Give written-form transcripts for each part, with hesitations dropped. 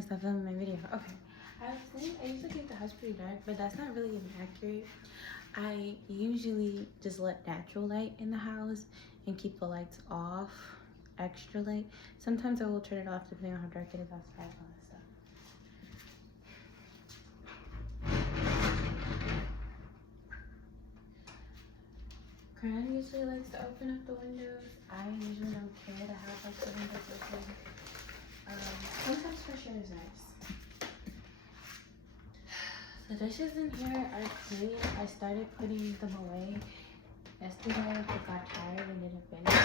Stuff in my video. Okay. I used to keep the house pretty dark, but that's not really accurate. I usually just let natural light in the house and keep the lights off, extra light. Sometimes I will turn it off depending on how dark it is outside and all that stuff. Karan usually likes to open up the windows. I usually don't care to have like the windows open. Sometimes for sure is nice. The dishes in here are clean. I started putting them away yesterday, but got tired and didn't finish.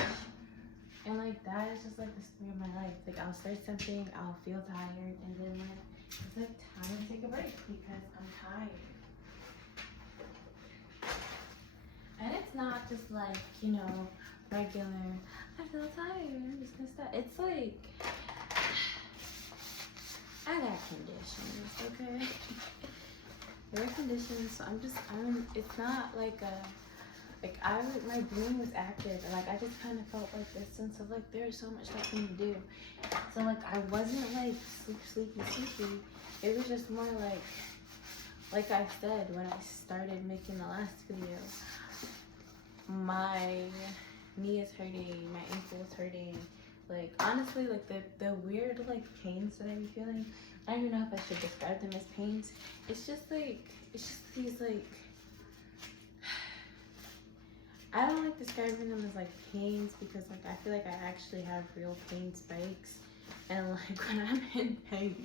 And like that is just like the story of my life. Like I'll start something, I'll feel tired, and then like it's like time to take a break because I'm tired. And it's not just like, you know, regular, I feel tired, I'm just gonna stop. It's like, I got conditions, okay? There are conditions, so it's not like my brain was active, and like I just kind of felt like this sense of like there's so much left for me to do. So like I wasn't like sleepy. It was just more like I said when I started making the last video, my knee is hurting, my ankle is hurting. Like honestly, like the weird like pains that I'm feeling, I don't even know if I should describe them as pains. It's just these like, I don't like describing them as like pains because like I feel like I actually have real pain spikes, and like when I'm in pain,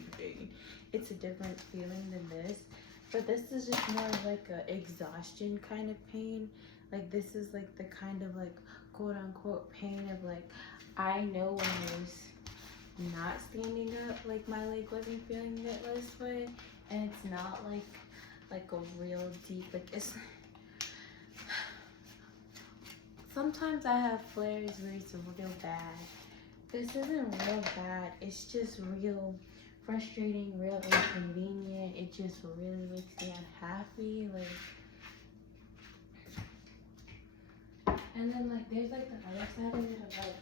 it's a different feeling than this. But this is just more of like a exhaustion kind of pain. Like this is like the kind of like quote unquote pain of like, I know when I was not standing up, like my leg wasn't feeling that this way, and it's not like a real deep, like it's, sometimes I have flares where it's real bad. This isn't real bad, it's just real frustrating, real inconvenient. It just really makes me unhappy, like. And then like there's like the other side of it of like,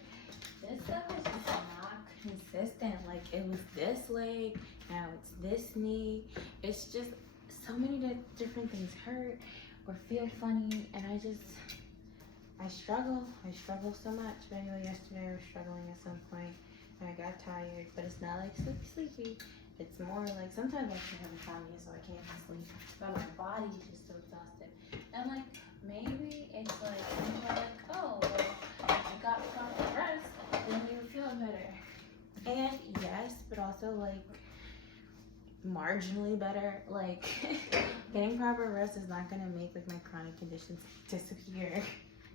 this stuff is just not consistent. Like it was this leg, now it's this knee. It's just so many different things hurt or feel funny, and I struggle so much. But anyway, yesterday I was struggling at some point and I got tired, but it's not like sleepy. It's more like sometimes I actually have insomnia, so I can't sleep, but my body's just so exhausted. And like maybe it's like, oh, well, if you got proper rest, then you feel better. And yes, but also like marginally better. Like getting proper rest is not gonna make like my chronic conditions disappear.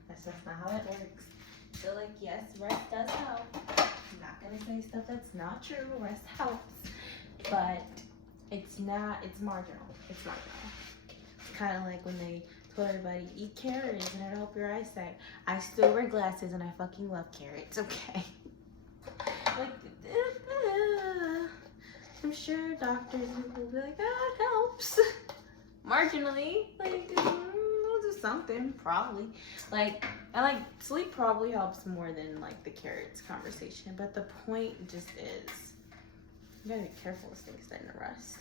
That's just not how it works. So like yes, rest does help. I'm not gonna say stuff that's not true. Rest helps, but it's marginal. It's marginal. It's kind of like when they told everybody eat carrots and it'll help your eyesight. I still wear glasses and I fucking love carrots. Okay. Like I'm sure doctors will be like, it helps marginally. Like we'll do something probably. Like and like sleep probably helps more than like the carrots conversation. But the point just is, you gotta be careful with things that in rest.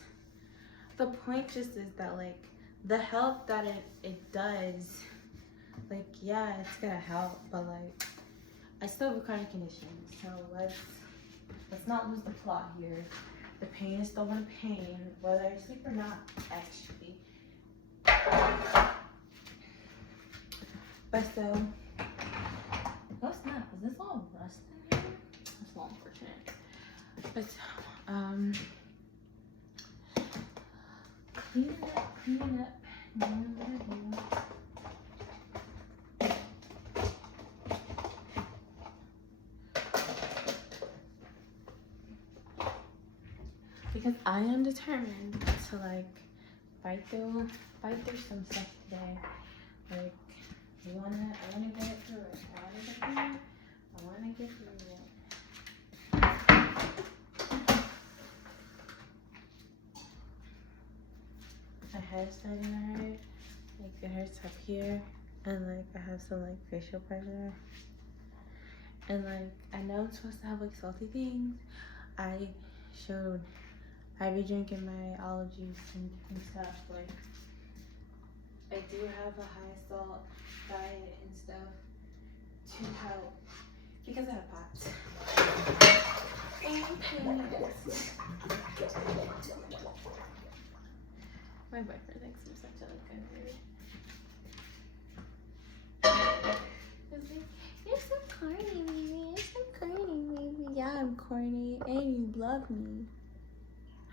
The point just is that like the help that it does, like yeah, it's gonna help, but like I still have a chronic condition, so let's not lose the plot here. The pain is still gonna pain, whether I sleep or not, actually. But so, what's that? Is this all rust in here? That's so unfortunate. But clean it up. Because I am determined to like fight through some stuff today. Like I wanna get through it. I wanna get through it. My head's starting to hurt. Like it hurts up here, and like I have some like facial pressure. And like I know I'm supposed to have like salty things. I showed I be drinking my olive juice and different stuff. Like, I do have a high salt diet and stuff to help because I have POTS. My boyfriend thinks I'm such a good nerd. He's like, you're so corny, baby. You're so corny, baby. Yeah, I'm corny, and you love me.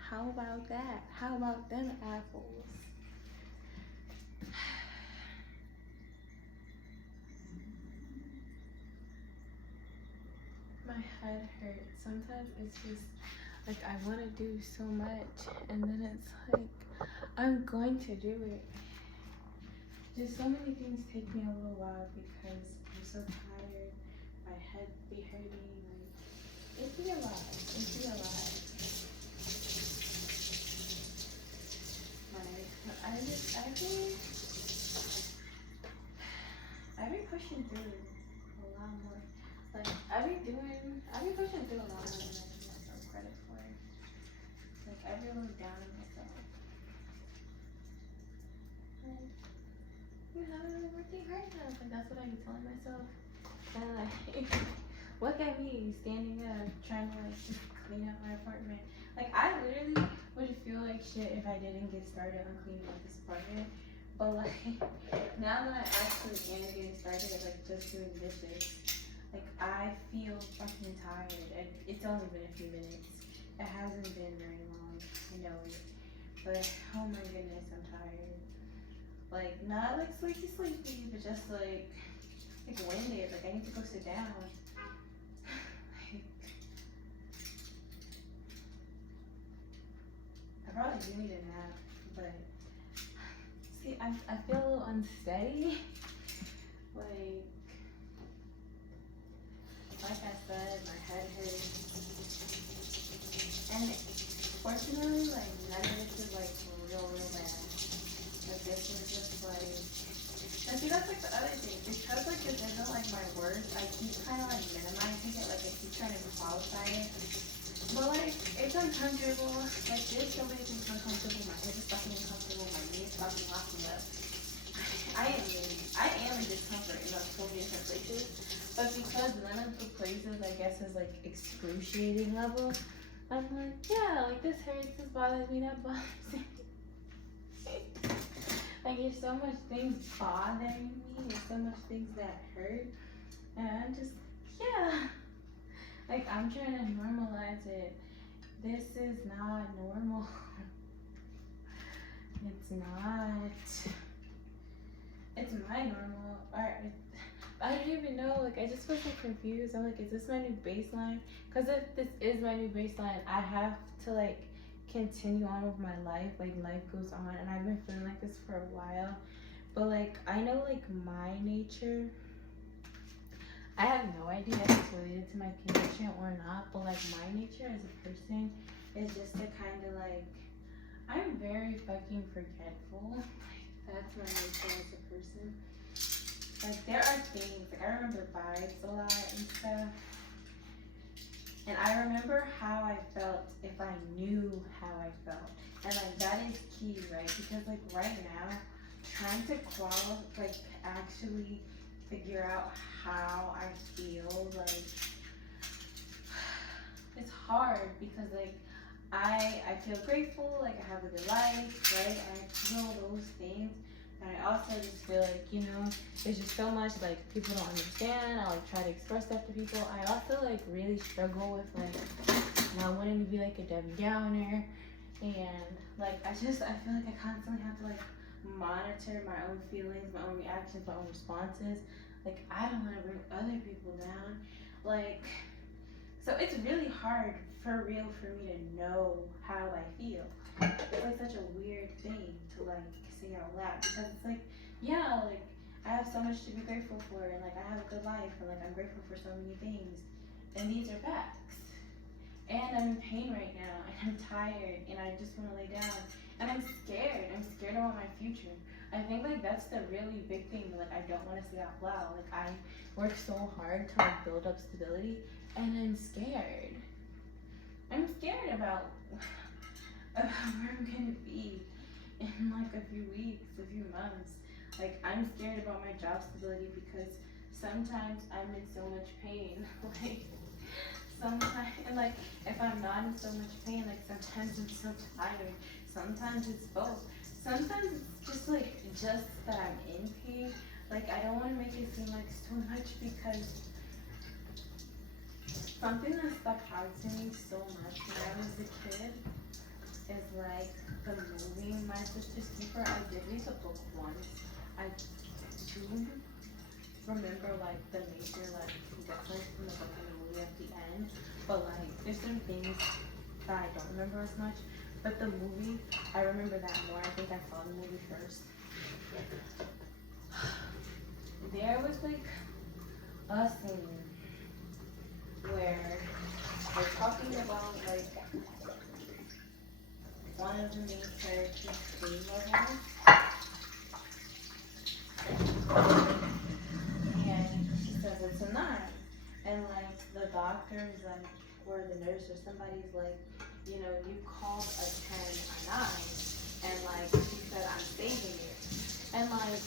How about that? How about them apples? My head hurts. Sometimes it's just like I want to do so much, and then it's like I'm going to do it. Just so many things take me a little while because I'm so tired. My head be hurting. Like, it'd be a lot. It'd be a lot. I be pushing through a lot more. Like, I be pushing through a lot more than I give myself credit for. Like, I be really down on myself. Like, you haven't really working hard enough. Like, that's what I be telling myself. And like, look at me standing up, trying to like just clean up my apartment. Like, I literally would feel like shit if I didn't get started on cleaning up this apartment. But like, now that I actually am getting started at like just doing dishes, like I feel fucking tired. And it's only been a few minutes. It hasn't been very long, I know it. But oh my goodness, I'm tired. Like, not like sleepy, but just like winded. Like, I need to go sit down. Like, I probably do need a nap, but see, I feel a little unsteady. Like I said, my head hurts. And fortunately, like, none of this is like real bad. Like, this is just like, and see, that's like the other thing. Because like this isn't like my worst, I keep kind of like minimizing it. Like, I keep trying to qualify it. But like, it's uncomfortable. Like, there's so many things uncomfortable. My head is fucking uncomfortable. My knee is fucking locking up. I am in discomfort in those so many different places. But because none of the places, I guess, is like excruciating level, I'm like, yeah, like this hurts, this bothers me, that bothers me. Like, there's so much things bothering me, there's so much things that hurt, and I'm just, yeah. Like, I'm trying to normalize it. This is not normal. It's not. It's my normal. I don't even know. Like, I just feel so confused. I'm like, is this my new baseline? Because if this is my new baseline, I have to like continue on with my life. Like, life goes on, and I've been feeling like this for a while. But like, I know like my nature. I have no idea if it's related to my condition or not. But like, my nature as a person is just to kind of like, I'm very fucking forgetful. That's my nature as a person. Like, there are things, like, I remember vibes a lot and stuff. And I remember how I felt if I knew how I felt. And, like, that is key, right? Because, like, right now, trying to actually figure out how I feel, like, it's hard because, like, I feel grateful, like, I have a good life, right? And I feel those things. And I also just feel like, you know, there's just so much, like, people don't understand. I, like, try to express stuff to people. I also, like, really struggle with, like, not wanting to be, like, a Debbie Downer. And, like, I feel like I constantly have to, like, monitor my own feelings, my own reactions, my own responses. Like, I don't want to bring other people down. Like, so it's really hard, for real, for me to know how I feel. It's, like, such a weird thing to, like, say out loud, because it's like, yeah, like, I have so much to be grateful for, and like, I have a good life, and like, I'm grateful for so many things, and these are facts. And I'm in pain right now, and I'm tired, and I just want to lay down, and I'm scared about my future. I think like that's the really big thing that like I don't want to say out loud. Like, I work so hard to like build up stability, and I'm scared about where I'm gonna be in like a few weeks, a few months. Like I'm scared about my job stability because sometimes I'm in so much pain. Like sometimes, and like if I'm not in so much pain, like sometimes I'm so tired. Sometimes it's both. Sometimes it's just like just that I'm in pain. Like I don't want to make it seem like so much because something that stuck out to me so much when I was a kid is like the movie My Sister's Keeper. I did read the book once. I do remember like the major like difference from the book and the movie at the end, but like there's some things that I don't remember as much. But the movie, I remember that more. I think I saw the movie first. There was like a scene where they're talking about like one of the main characters' pain levels. And she says it's a 9. And like the doctor's like, or the nurse or somebody's like, you know, you called a 10 a 9. And like she said, I'm saving it. And like,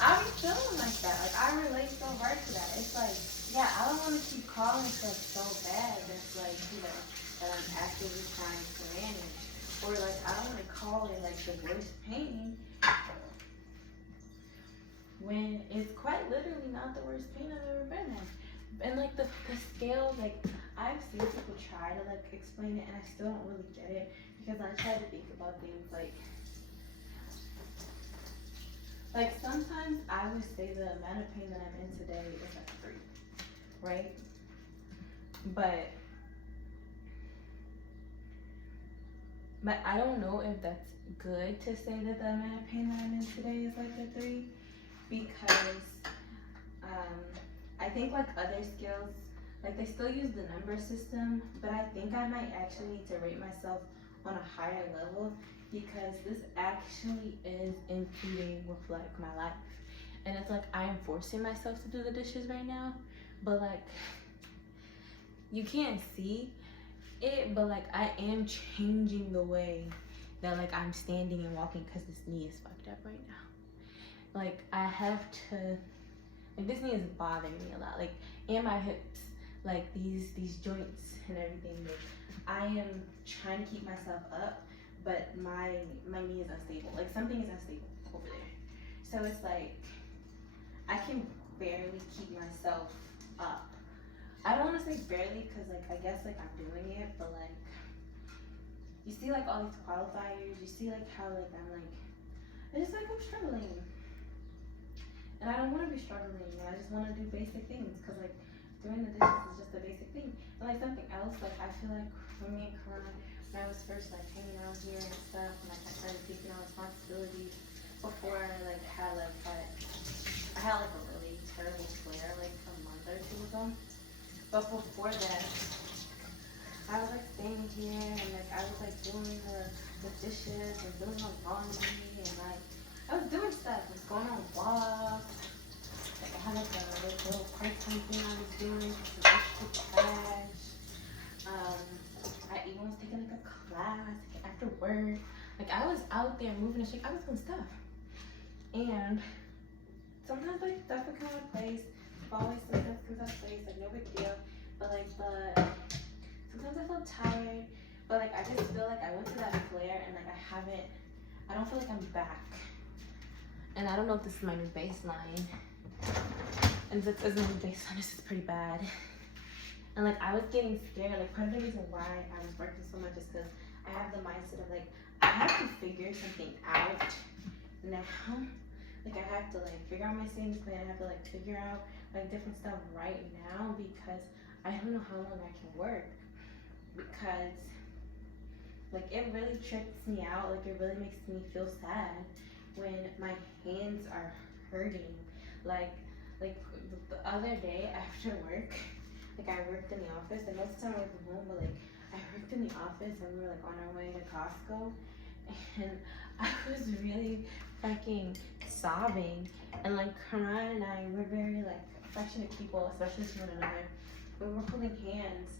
I be feeling like that. Like I relate so hard to that. It's like, yeah, I don't want to keep calling stuff so bad that's like, you know, that I'm actively trying to manage. Or like I don't want to call it like the worst pain when it's quite literally not the worst pain I've ever been in. And like the scale, like I've seen people try to like explain it and I still don't really get it because I try to think about things like sometimes I would say the amount of pain that I'm in today is like 3, right? But I don't know if that's good to say that the amount of pain that I'm in today is like a 3 because I think like other skills, like they still use the number system, but I think I might actually need to rate myself on a higher level because this actually is impeding with like my life. And it's like I am forcing myself to do the dishes right now, but like you can't see it, but like I am changing the way that like I'm standing and walking because this knee is fucked up right now. Like I have to, like this knee is bothering me a lot, like and my hips, like these joints and everything. Like I am trying to keep myself up, but my knee is unstable. Like something is unstable over there. So it's like I can barely keep myself up. I don't want to say barely because like I guess like I'm doing it, but like you see like all these qualifiers, you see like how like I'm like, it's just like I'm struggling. And I don't want to be struggling, I just want to do basic things because like doing the dishes is just a basic thing. And like something else, like I feel like when me and Karan, when I was first like hanging out here and stuff, and like I started taking on responsibilities before I like had like I had like a really terrible flare like a month or 2 ago. But before that, I was like staying here and like I was like doing the dishes and doing the laundry and like I was doing stuff, I was going on walks. Like I had like a little part-time thing I was doing to wash the trash. I even was taking like a class after work. Like I was out there moving and shaking. I was doing stuff. And sometimes like stuff would come out of place. Always some stuff comes out of place, like no big deal. But like sometimes I feel tired. But like I just feel like I went to that flare and like I don't feel like I'm back. And I don't know if this is my new baseline. And if it's my new baseline, this is pretty bad. And like I was getting scared. Like part of the reason why I was working so much is because I have the mindset of like I have to figure something out now. Like I have to like figure out my savings plan. I have to like figure out like different stuff right now because I don't know how long I can work. Because like it really trips me out. Like it really makes me feel sad when my hands are hurting. Like the other day after work, like I worked in the office, and most of the time I work from home, but like I worked in the office and we were like on our way to Costco, and I was really fucking sobbing. And like Karan and I, we're very like affectionate people, especially to one another. We were holding hands,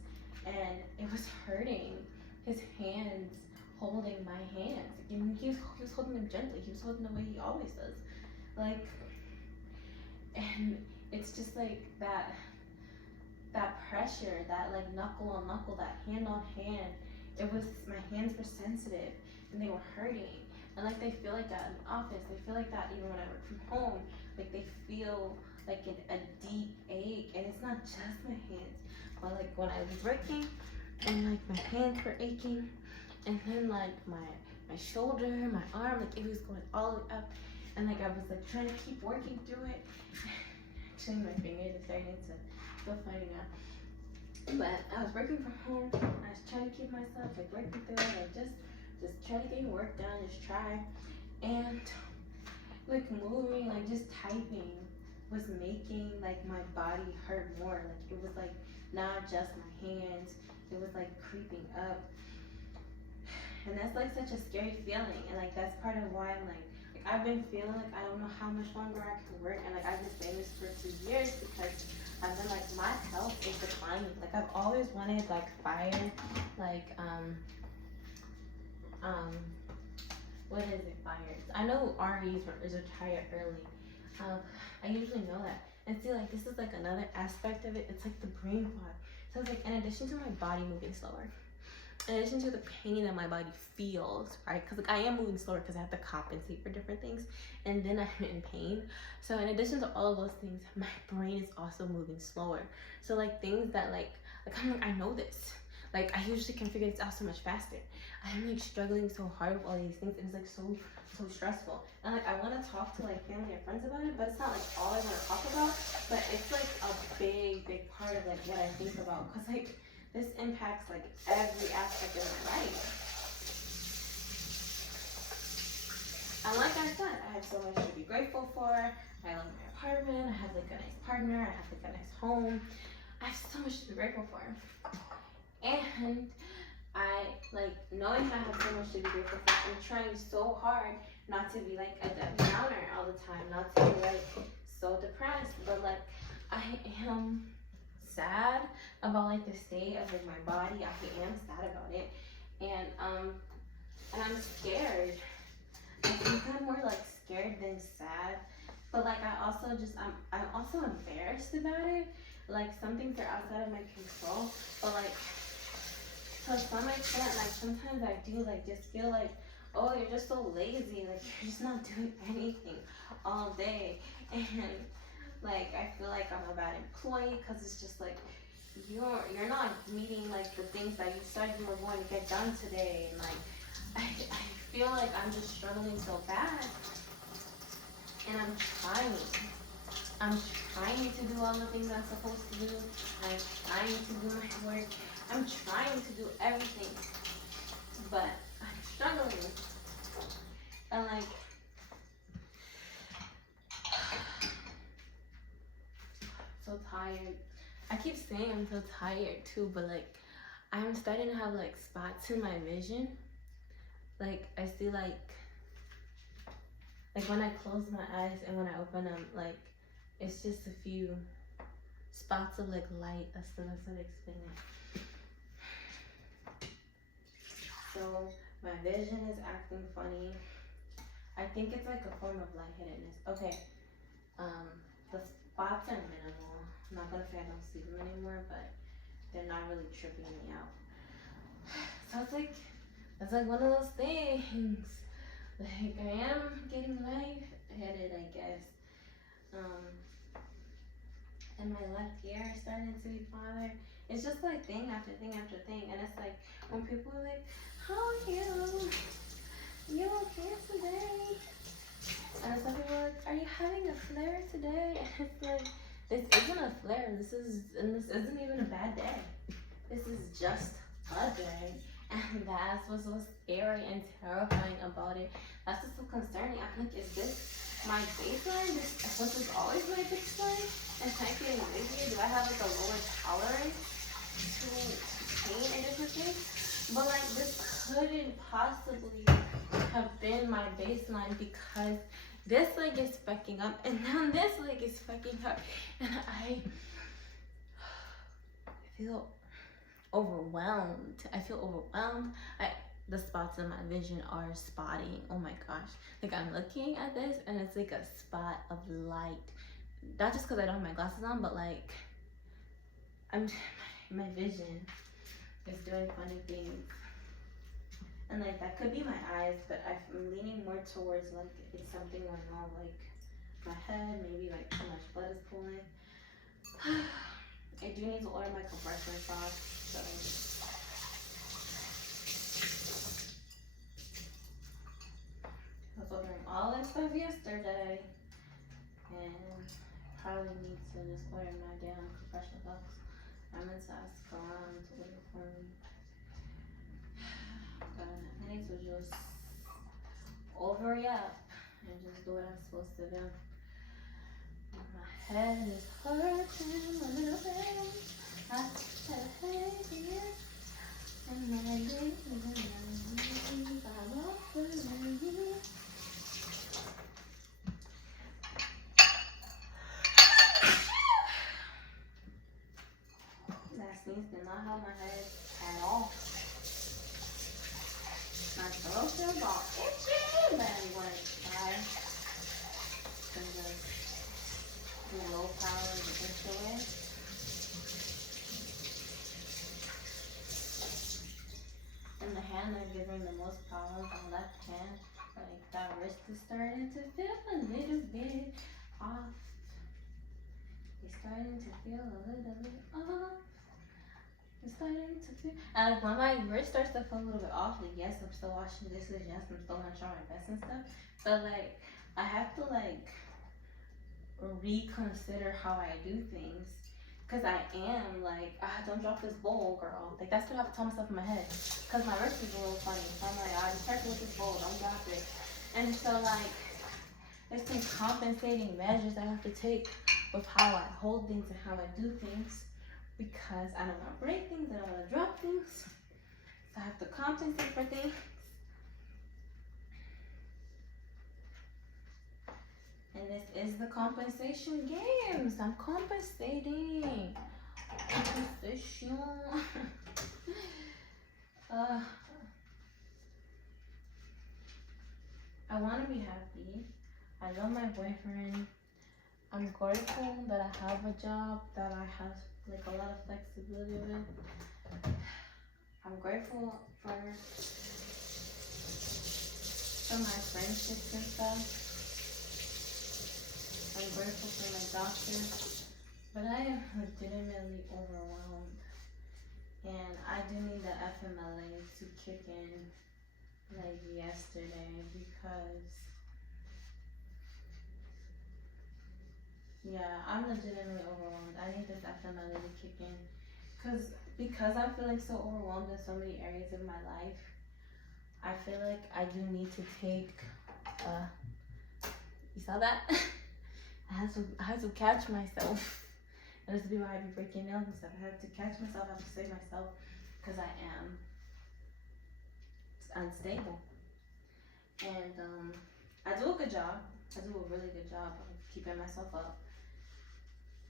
and it was hurting. His hands holding my hands. And he was holding them gently. He was holding the way he always does. Like, and it's just like that pressure, that like knuckle on knuckle, that hand on hand. It was, my hands were sensitive and they were hurting. And like they feel like that in the office. They feel like that even when I work from home. Like they feel like a deep ache, and it's not just my hands, but like when I was working and like my hands were aching, and then like my shoulder, my arm, like it was going all the way up, and like I was like trying to keep working through it. Actually, my fingers are starting to feel funny now. But I was working from home. I was trying to keep myself like working through it, like just try to get your work done, just try. And like moving, like just typing was making like my body hurt more. Like it was like not just my hands, it was like creeping up. And that's like such a scary feeling. And like that's part of why I'm like I've been feeling like I don't know how much longer I can work, and like I've been saying this for 2 years because I've been like my health is declining. Like I've always wanted like fire, like what is it, fire? I know REs is retired early. I usually know that. And see, like this is like another aspect of it. It's like the brain fog. So it's like in addition to my body moving slower, in addition to the pain that my body feels, right? Because like I am moving slower because I have to compensate for different things, and then I'm in pain. So in addition to all of those things, my brain is also moving slower. So like things that like I'm like I know this. Like I usually can figure this out so much faster. I'm like struggling so hard with all these things, and it's like so stressful. And like I want to talk to like family and friends about it, but it's not like all I want to talk about. But it's like a big part of like what I think about, because like this impacts like every aspect of my life. And like I said, I have so much to be grateful for. I love my apartment. I have like a nice partner. I have like a nice home. I have so much to be grateful for. And I like knowing I have so much to be grateful for. I'm trying so hard not to be like a downer all the time, not to be like so depressed. But like I am sad about like the state of like my body. I am sad about it, and I'm scared. I think I'm more like scared than sad. But like I also just I'm also embarrassed about it. Like some things are outside of my control, but like to some extent, like sometimes I do like just feel like, oh, you're just so lazy, like you're just not doing anything all day. And like I feel like I'm a bad employee because it's just like you're not meeting like the things that you said you were going to get done today. And like I feel like I'm just struggling so bad, and I'm trying to do all the things I'm supposed to do. I'm trying to do my work. I'm trying to do everything, but I'm struggling. And like, so tired. I keep saying I'm so tired too, but like, I'm starting to have like spots in my vision. Like I see like when I close my eyes and when I open them, like it's just a few spots of like light. That's what I'm explaining. So my vision is acting funny. I think it's like a form of lightheadedness. Okay, the spots are minimal. I'm not gonna say I don't see them anymore, but they're not really tripping me out. So it's like one of those things. Like I am getting lightheaded, I guess. And my left ear is starting to be bothered. It's just like thing after thing after thing, and it's like when people are like, "How are you? You okay today?" And some people are like, "Are you having a flare today?" And it's like, this isn't a flare. This isn't even a bad day. This is just a day, and that's what's so scary and terrifying about it. That's what's so concerning. I'm like, is this my baseline? Was this always my baseline? And am I getting busier? Do I have like a lower tolerance to pain and different things? But like this couldn't possibly have been my baseline because this leg is fucking up and now this leg is fucking up, and I feel overwhelmed. I feel overwhelmed. The spots in my vision are spotting. Oh my gosh. Like I'm looking at this and it's like a spot of light. Not just because I don't have my glasses on, but like my vision is doing funny things. And like that could be my eyes, but I'm leaning more towards like it's something going on, like my head, maybe like too much blood is pulling. I do need to order my compression sauce, so I was ordering all that stuff yesterday, and probably need to just order my damn compression sauce. I'm meant to ask Karan to order for me. But I need to just overreact and just do what I'm supposed to do. My head is hurting a little bit. I had a headache, and my legs and my knees are offering me. That sneeze did not help my head at all. My throat feels all itchy, but I'm going to try because the low power of the insulin. And the hand I'm giving the most power, the left hand, like that wrist is starting to feel a little bit off. It's starting to feel a little bit off. It's starting to feel, and like when my wrist starts to feel a little bit off, like yes, I'm still washing dishes, yes, I'm still gonna try my best and stuff, but like I have to like reconsider how I do things, cause I am like, don't drop this bowl, girl. Like that's what I have to tell myself in my head, cause my wrist is a little funny. So I'm like, be careful with this bowl, don't drop it. And so like, there's some compensating measures I have to take with how I hold things and how I do things. Because I don't want to break things, I don't want to drop things. So I have to compensate for things. And this is the compensation games. I'm compensating. Compensation. I want to be happy. I love my boyfriend. I'm grateful that I have a job that I have like a lot of flexibility with. I'm grateful for my friendships and stuff. I'm grateful for my doctor, but I am legitimately overwhelmed, and I do need the FMLA to kick in like yesterday because yeah, I'm legitimately overwhelmed. I need this FMLA to kick in. Because I'm feeling so overwhelmed in so many areas of my life, I feel like I do need to take, you saw that? I had to catch myself. And this would be why I be breaking nails and stuff. I have to catch myself, I have to save myself, because I am unstable. And I do a good job. I do a really good job of keeping myself up.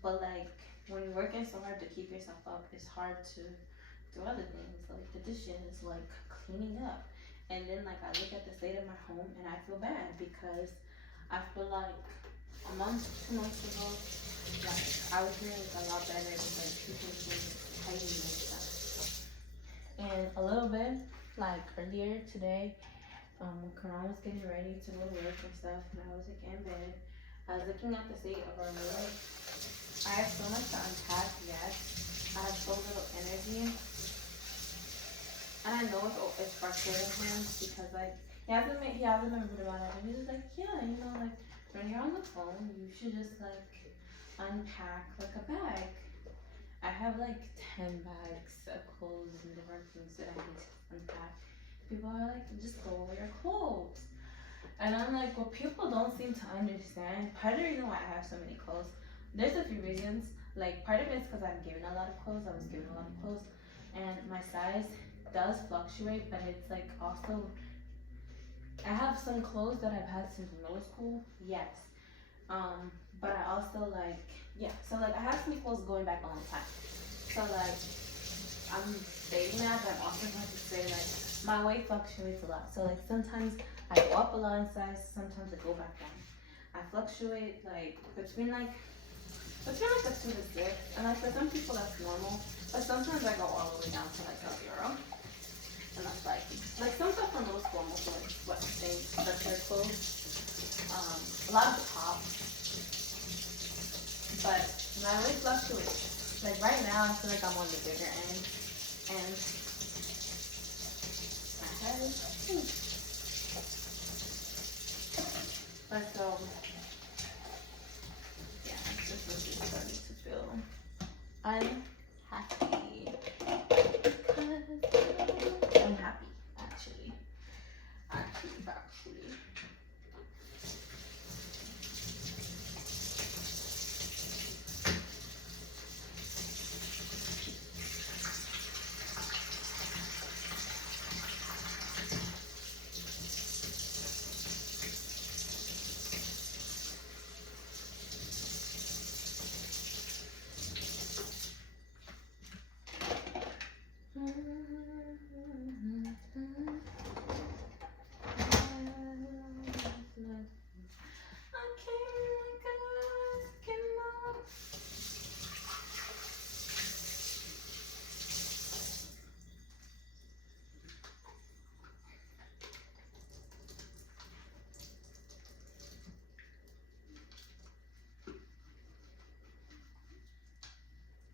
But like, when you're working so hard to keep yourself up, it's hard to do other things, like the dishes, like cleaning up. And then like I look at the state of my home and I feel bad because I feel like a month, 2 months ago, like I was doing like a lot better with like keeping things tidy and stuff. And a little bit, like earlier today, when Karan was getting ready to go to work and stuff, and I was like in bed, I was looking at the state of our room. I have so much to unpack, yes. I have so little energy. And I know it's frustrating him because like, he hasn't been rude about it. And he's just like, yeah, you know, like when you're on the phone, you should just like unpack like a bag. I have like 10 bags of clothes and different things that I need to unpack. People are like, just throw away your clothes. And I'm like, well, people don't seem to understand. Part of the reason why I have so many clothes, there's a few reasons. Like, part of it is because I'm given a lot of clothes. I was given a lot of clothes. And my size does fluctuate, but it's like also, I have some clothes that I've had since middle school, yes. But I also like, yeah. So like, I have some clothes going back a long time. So like, I'm stating that, but I'm also going to say like my weight fluctuates a lot. So like sometimes I go up a lot in size, sometimes I go back down. I fluctuate like between like a 2 to 6, and like for some people that's normal. But sometimes I go all the way down to like a 0, and that's like some stuff from middle school, also like what things that their clothes, a lot of the top, but my weight fluctuates. Like right now, I feel like I'm on the bigger end, and my head is huge. But so, yeah, it's just really starting to feel unhappy. I'm happy, actually. Actually.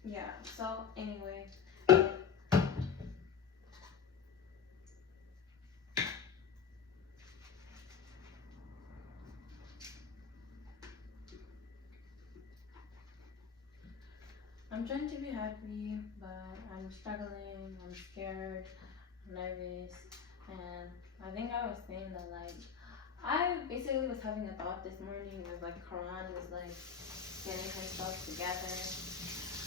Yeah, so anyway. I'm trying to be happy, but I'm struggling, I'm scared, I'm nervous, and I think I was saying that like, I basically was having a thought this morning as like Karan was like getting himself together.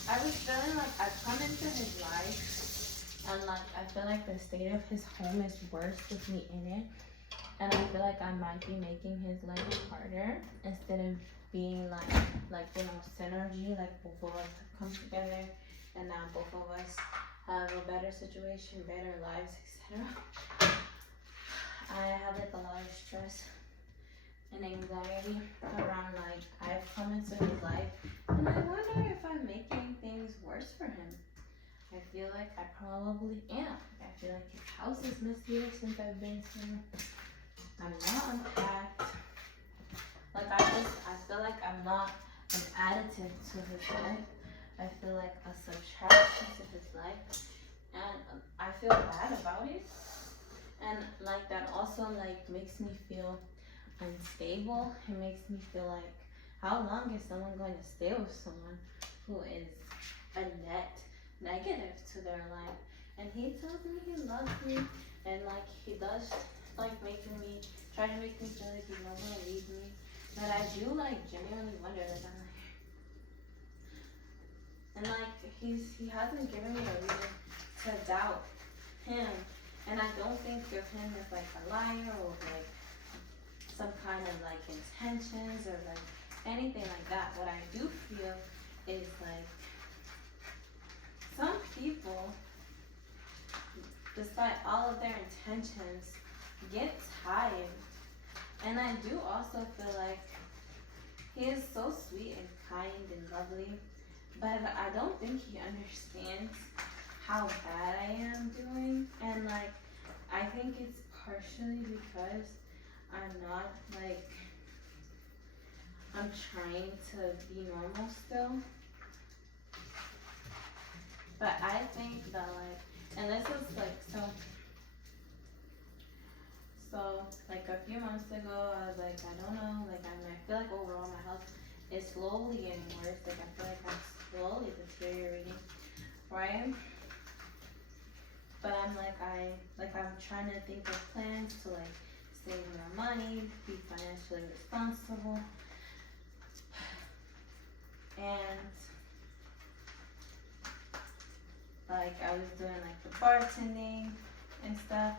I was feeling like I've come into his life, and like I feel like the state of his home is worse with me in it, and I feel like I might be making his life harder instead of being like synergy, like both of us have come together, and now both of us have a better situation, better lives, etc. I have like a lot of stress and anxiety around like I've come into his life, and I wonder if I'm making things worse for him. I feel like I probably am. I feel like his house is messier since I've been here. I'm not unpacked. Like I feel like I'm not an additive to his life. I feel like a subtraction to his life, and I feel bad about it. And like that also like makes me feel unstable. It makes me feel like, how long is someone going to stay with someone who is a net negative to their life? And he tells me he loves me, and like he does like try to make me feel like he's not gonna leave me. But I do like genuinely wonder, like I'm like, and like he hasn't given me a reason to doubt him, and I don't think of him as like a liar or like some kind of like intentions or like anything like that. What I do feel is like some people, despite all of their intentions, get tired. And I do also feel like he is so sweet and kind and lovely, but I don't think he understands how bad I am doing. And like, I think it's partially because I'm not like, I'm trying to be normal still. But I think that like, and this is like, so like a few months ago, I was like, I don't know, like I feel like overall my health is slowly getting worse. Like I feel like I'm slowly deteriorating, right? But I'm like, I'm trying to think of plans to like save more money, be financially responsible, and like I was doing like the bartending and stuff.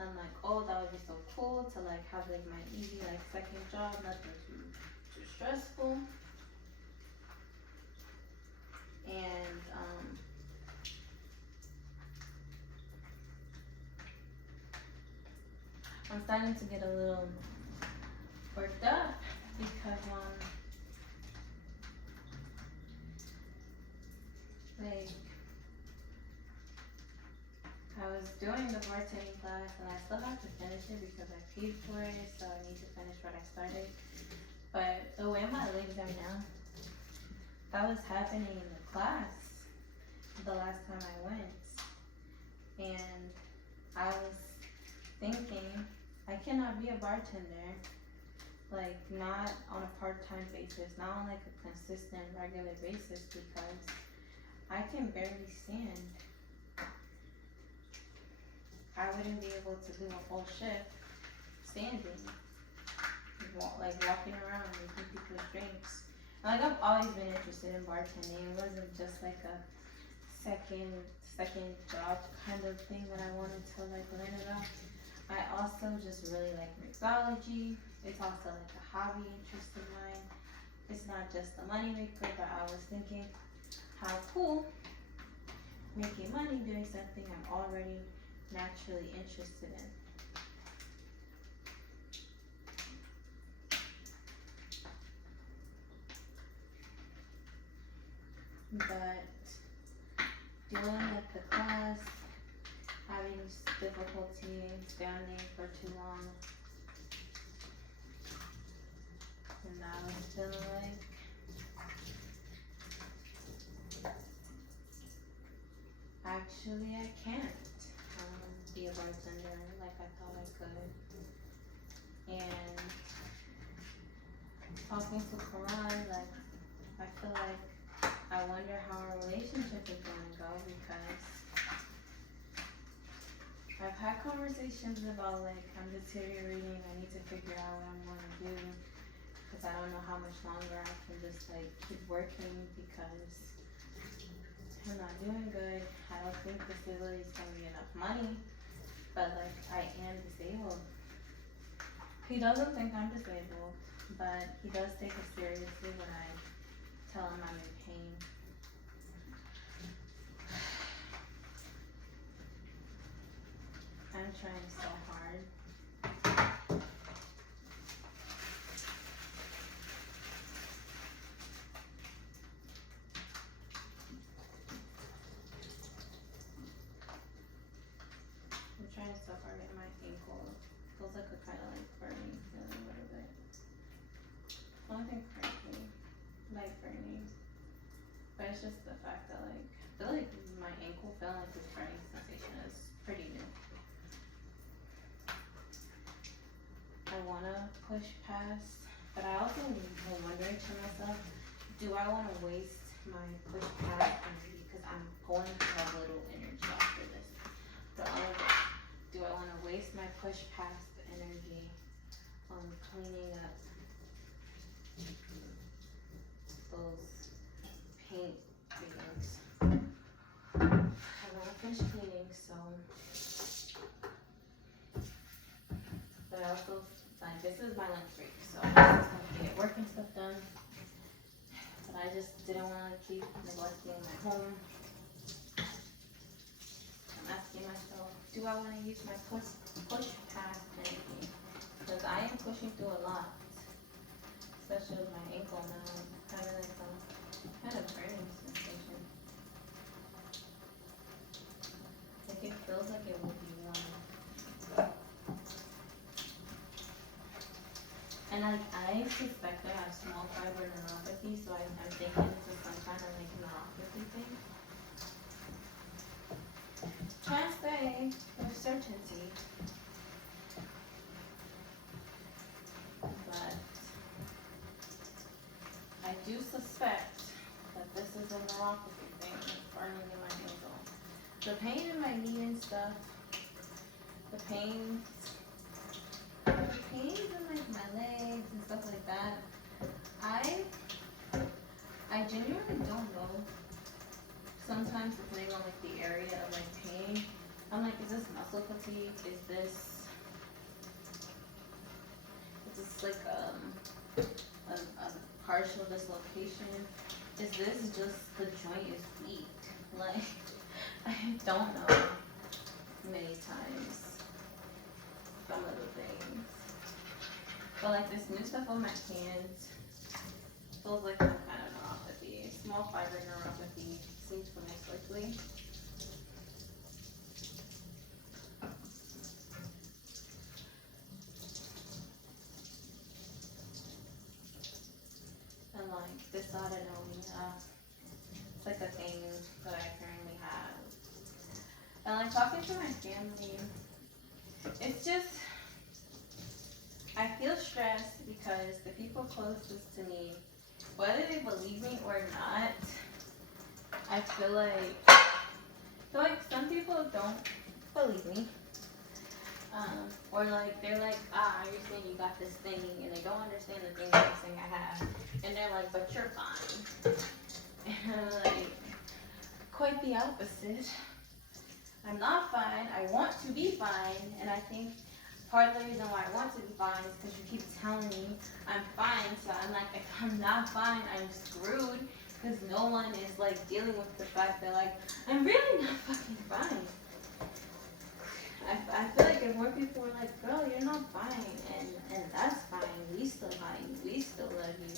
I'm like, oh, that would be so cool to like have like my easy like second job, nothing too stressful. And I'm starting to get a little worked up because like I was doing the bartending class and I still have to finish it because I paid for it, so I need to finish what I started. But the way my legs are now, that was happening in the class the last time I went. And I was thinking, I cannot be a bartender, like not on a part-time basis, not on like a consistent, regular basis, because I can barely stand. I wouldn't be able to do a full shift standing, like walking around making people's drinks. And like I've always been interested in bartending. It wasn't just like a second job kind of thing that I wanted to like learn about. I also just really like mixology. It's also like a hobby interest of mine. It's not just a money maker, but I was thinking how cool making money doing something I'm already naturally interested in. But dealing with the class, having difficulty standing for too long, and I was feeling like actually I can't be a bartender like I thought I could. And talking to Karan, like I feel like I wonder how our relationship is gonna go because I've had conversations about like I'm deteriorating, I need to figure out what I'm gonna do because I don't know how much longer I can just like keep working because I'm not doing good. I don't think disability is gonna be enough money, but like I am disabled. He doesn't think I'm disabled, but he does take it seriously when I tell him I'm in pain. I'm trying so hard. I'm trying so hard at my ankle. Feels like a kind of like burning feeling a little bit. Nothing crazy, like burning. But it's just the fact that like, I feel like my ankle feeling like this burning sensation is pretty new. I wanna push past, but I also am wondering to myself, do I wanna waste my push past energy? Because I'm going to have little energy after this. But do I wanna waste my push past energy on cleaning up those paint things? I wanna finish cleaning, so. But I also, like, this is my lunch break, so I'm just gonna get work and stuff done. But I just didn't wanna keep neglecting my home. I'm asking myself, do I wanna use my push past energy? Because I am pushing through a lot, especially with my ankle now. I'm having like some kind of burning sensation. Like it feels like it will be warm. And like I suspect I have small fiber neuropathy, so I'm thinking this is some kind of like neuropathy thing. Can't say with certainty, but I do suspect that this is a neuropathy thing, burning in my ankle. The pain in my knee and stuff, the pains in like my legs and stuff like that, I genuinely don't know. Sometimes depending on like the area of like pain, I'm like, is this muscle fatigue? Is this like a partial dislocation? Is this just the joint is weak? Like I don't know many times. But of little things. But like this new stuff on my hands feels like some kind of neuropathy. Small fiber neuropathy seems to most likely. And like dysautonomia, it's like a thing that I currently have. And like talking to my family, it's just, I feel stressed because the people closest to me, whether they believe me or not, I feel like some people don't believe me. Or like they're like, I understand you got this thing, and they don't understand the thing I have, and they're like, but you're fine. And I'm like, quite the opposite. I'm not fine. I want to be fine, and I think part of the reason why I want to be fine is because you keep telling me I'm fine. So I'm like, if I'm not fine, I'm screwed, because no one is like dealing with the fact that like I'm really not fucking fine. I feel like if more people were like, girl, you're not fine, and that's fine, we still like you, we still love you,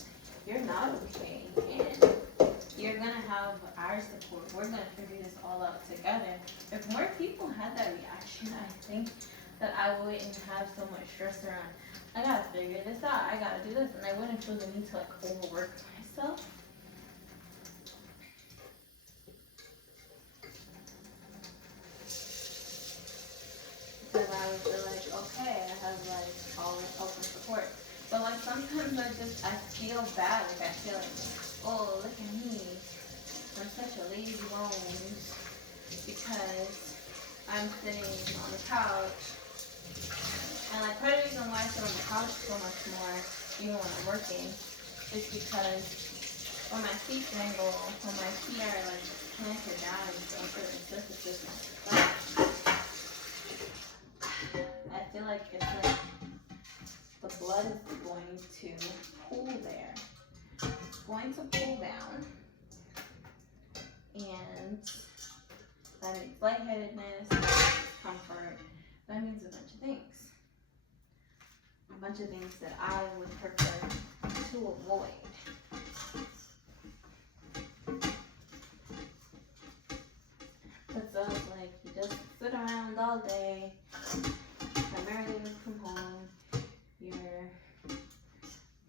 you're not okay, and you're gonna have our support, we're gonna figure this all out together. If more people had that reaction, I think that I wouldn't have so much stress around, I gotta figure this out, I gotta do this, and I wouldn't feel the need to like overwork myself. Because I would feel like, okay, I have like all this help and support. But like sometimes I feel bad. Like I feel like, oh, look at me. I'm such a lazy bones because I'm sitting on the couch. And like part of the reason why I sit on the couch so much more, even when I'm working, is because when my feet dangle, when my feet are like planted down on certain surfaces, I feel like it's like the blood is going to pool there. It's going to pool down, and that means lightheadedness, comfort. That means a bunch of things. A bunch of things that I would prefer to avoid. But so it's like you just sit around all day, primarily work from home, your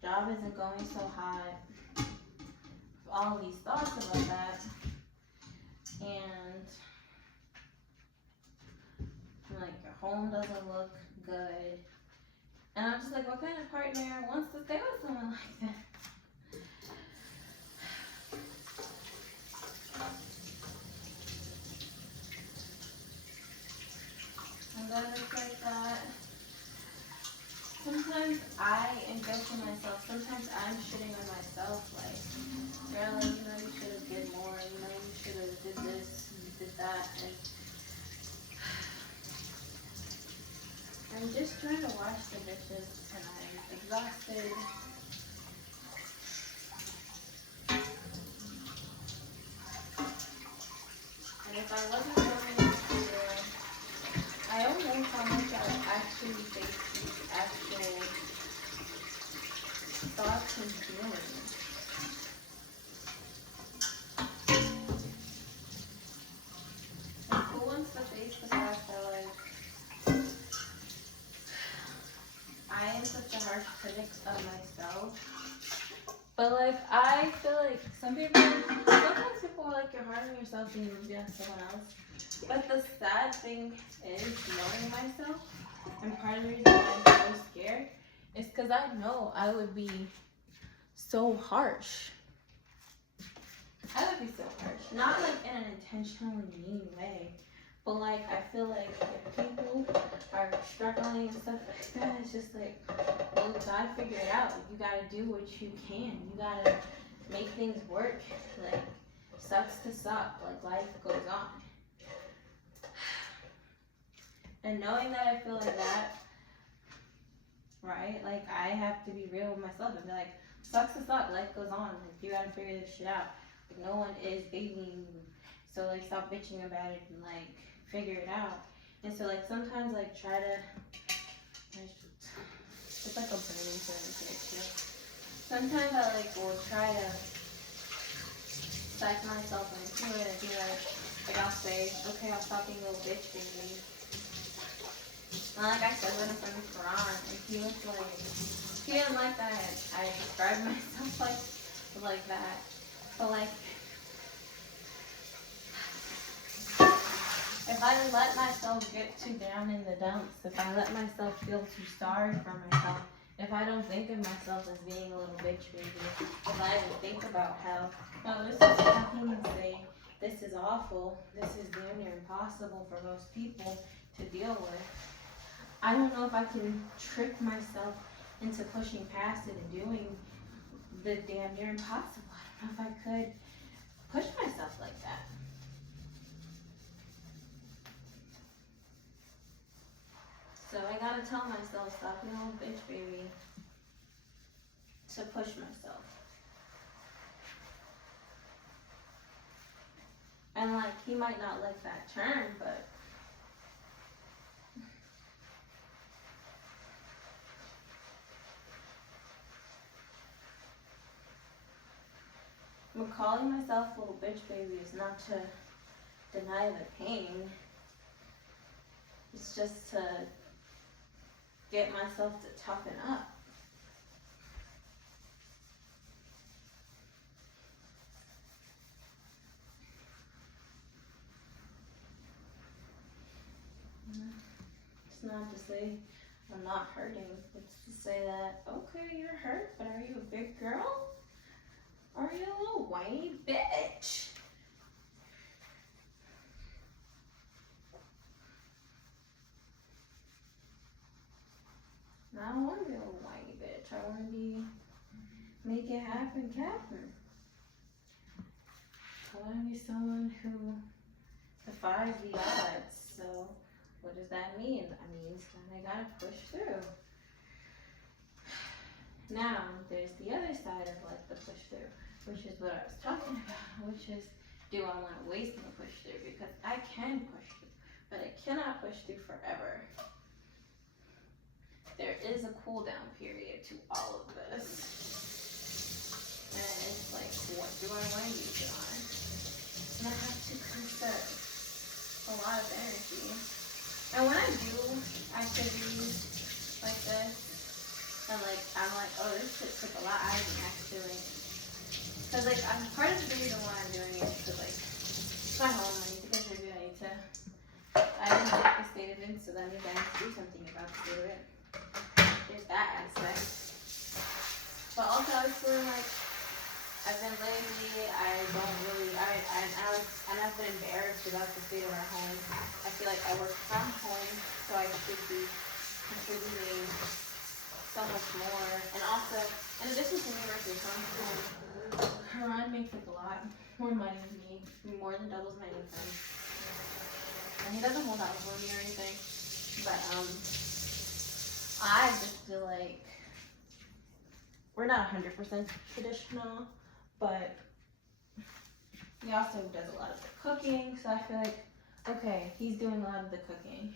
job isn't going so hot, all these thoughts about that, and like your home doesn't look good, and I'm just like, what kind of partner wants to stay with someone like that? And then it's like that. Sometimes I am guilting myself. Sometimes I'm shitting on myself. Like, girl, you know, you should have did more. You know, you should have did this, you did that. And I'm just trying to wash the dishes, and I'm exhausted. And if I wasn't going to school, I don't know how much I would actually face these actual thoughts and feelings. And who wants to face the fact that like I am such a harsh critic of myself? But like I feel like sometimes people are like, you're hard on yourself and you would be on someone else. But the sad thing is, knowing myself, and part of the reason why I'm so scared is because I know I would be so harsh. I would be so harsh. Not like in an intentionally mean way, but like I feel like if people are struggling and stuff like that, it's just like, well, you gotta figure it out. You gotta do what you can. You gotta make things work. Like, sucks to suck. Like, life goes on. And knowing that I feel like that, right? Like, I have to be real with myself and be like, sucks to suck, life goes on. Like, you gotta figure this shit out. Like, no one is babying you. So, like, stop bitching about it and, like, figure it out. And so, like, sometimes, like, try to It's like a burning sensation. Sometimes I like will try to psych myself into it and be like I'll say, okay, I'll stop being a little bitch baby. And like I said with a friend Quran, and he was like, he didn't like that I described myself like that. But like, if I let myself get too down in the dumps, if I let myself feel too sorry for myself, if I don't think of myself as being a little bitch baby, if I don't think about how, no, this is fucking insane, this is awful, this is damn near impossible for most people to deal with, I don't know if I can trick myself into pushing past it and doing the damn near impossible. I don't know if I could push myself like that. So I gotta tell myself, stop being a little bitch baby, to push myself. And like, he might not like that term, but calling myself a little bitch baby is not to deny the pain. It's just to get myself to toughen up. It's not to say I'm not hurting. It's to say that, okay, you're hurt, but are you a big girl? Or are you a little whiny bitch? I don't want to be a little whiny bitch. I want to be, make it happen, Captain. I want to be someone who defies the odds. So, what does that mean? That means that I gotta push through. Now, there's the other side of like the push through, which is what I was talking about, which is, do I want to waste my push through? Because I can push through, but I cannot push through forever. There is a cool down period to all of this. And it's like, what do I want to use it on? And I have to conserve a lot of energy. And when I do activities like this, and like, I'm like, oh, this shit took a lot out of me actually. Cause like, I'm part of the reason why I'm doing it is to like, my home, I need to contribute, I didn't like the state of it, so that means I need to do something about the state of it. There's that aspect. But also I was feeling like, I've been lazy, I've been embarrassed about the state of our home. I feel like I work from home, so I should be contributing so much more. And also, in addition to university, Haran makes like a lot more money than me, more than doubles my income. And he doesn't hold out for me or anything. But I just feel like we're not 100% traditional, but he also does a lot of the cooking, so I feel like, okay, he's doing a lot of the cooking.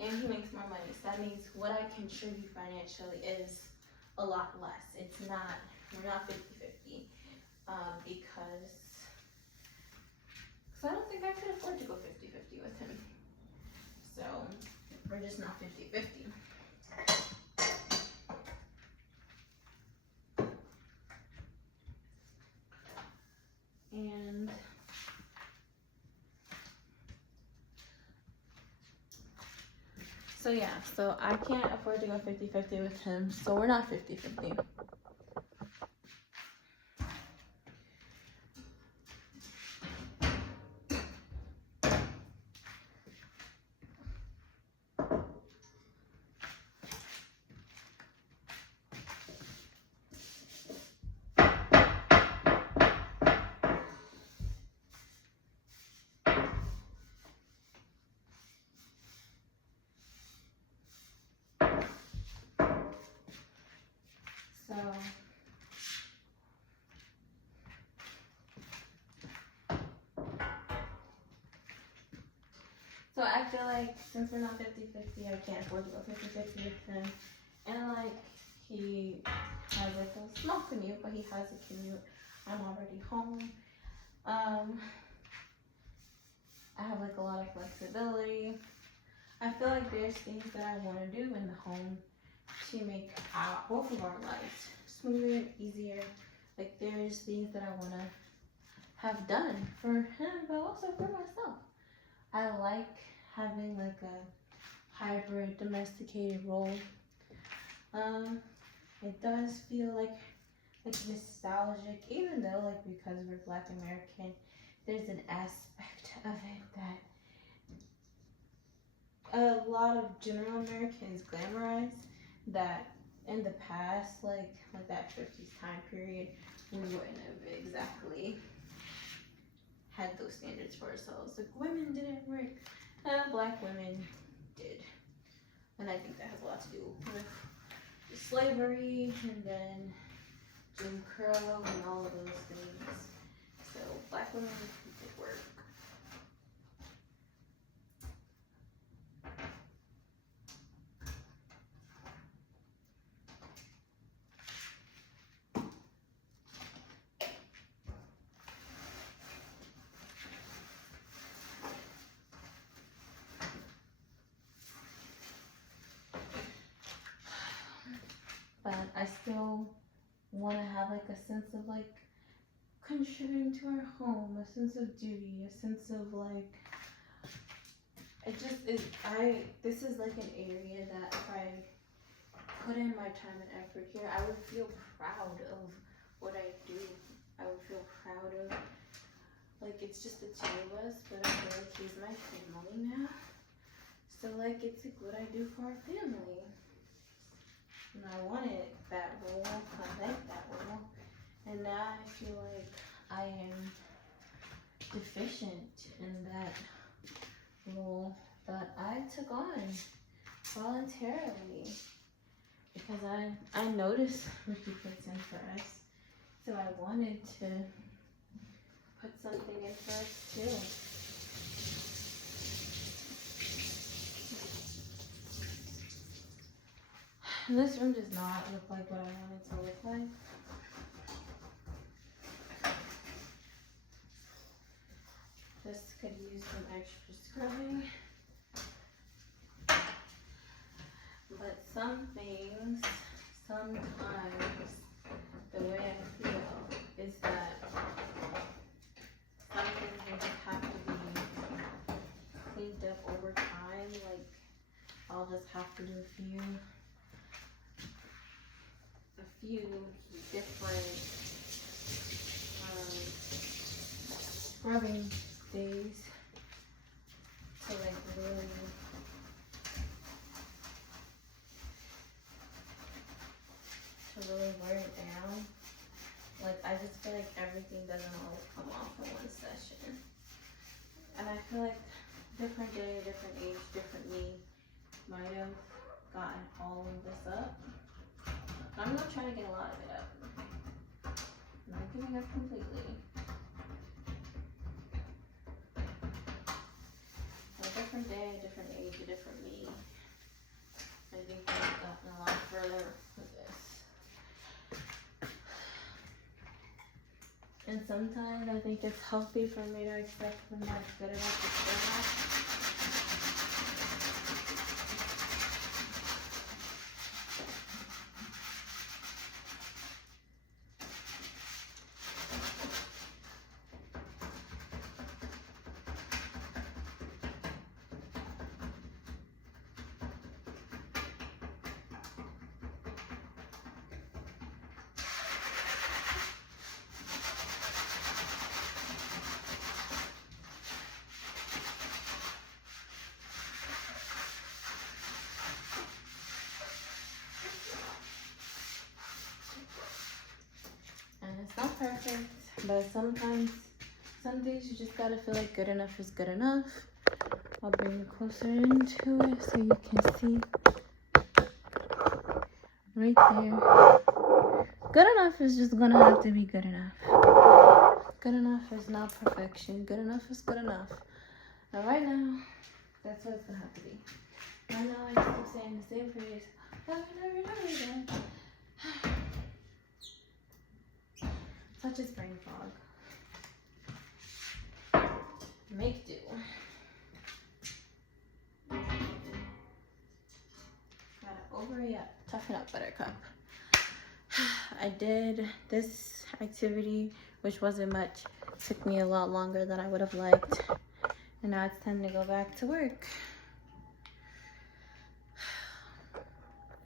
And he makes more money, so that means what I contribute financially is a lot less. It's not, we're not 50-50, because I don't think I could afford to go 50-50 with him. So, we're just not 50-50. And so yeah, so I can't afford to go 50-50 with him, so we're not 50-50. So So I feel like since we're not 50-50, I can't afford to go 50-50 with him. And like he has like a small commute, but he has a commute. I'm already home. I have like a lot of flexibility. I feel like there's things that I want to do in the home to make both of our lives smoother, easier. Like there's things that I want to have done for him, but also for myself. I like having like a hybrid domesticated role. It does feel like nostalgic, even though like because we're Black American, there's an aspect of it that a lot of general Americans glamorize, that in the past, like that 50s time period, we wouldn't have exactly had those standards for ourselves. Like women didn't work, Black women did, and I think that has a lot to do with slavery and then Jim Crow and all of those things. So Black women did work. But I still want to have like a sense of like contributing to our home, a sense of duty, a sense of like, it just is, this is like an area that if I put in my time and effort here, I would feel proud of what I do. I would feel proud of, like it's just the two of us, but I feel like he's my family now. So like it's like what I do for our family. And I wanted that role, I like that role, and now I feel like I am deficient in that role that I took on voluntarily because I noticed what he puts in for us, so I wanted to put something in for us too. This room does not look like what I want it to look like. This could use some extra scrubbing. But some things, sometimes, the way I feel is that some things will just have to be cleaned up over time. Like, I'll just have to do a few different scrubbing days to like really wear it down. Like I just feel like everything doesn't always come off in one session, and I feel like different day, different age, different me might have gotten all of this up. I'm gonna try to get a lot of it up. I'm not giving up completely. A different day, a different age, a different me. I think I've gotten a lot further with this. And sometimes I think it's healthy for me to accept when that's good enough to stay. It's not perfect, but sometimes, some days you just gotta feel like good enough is good enough. I'll bring you closer into it so you can see right there. Good enough is just gonna have to be good enough. Good enough is not perfection. Good enough is good enough. And right now, That's what it's gonna have to be. I know I just keep saying the same phrase over and over and over again. Such as brain fog. Make do. Gotta overy up. Toughen up, Buttercup. I did this activity, which wasn't much. Took me a lot longer than I would have liked. And now it's time to go back to work.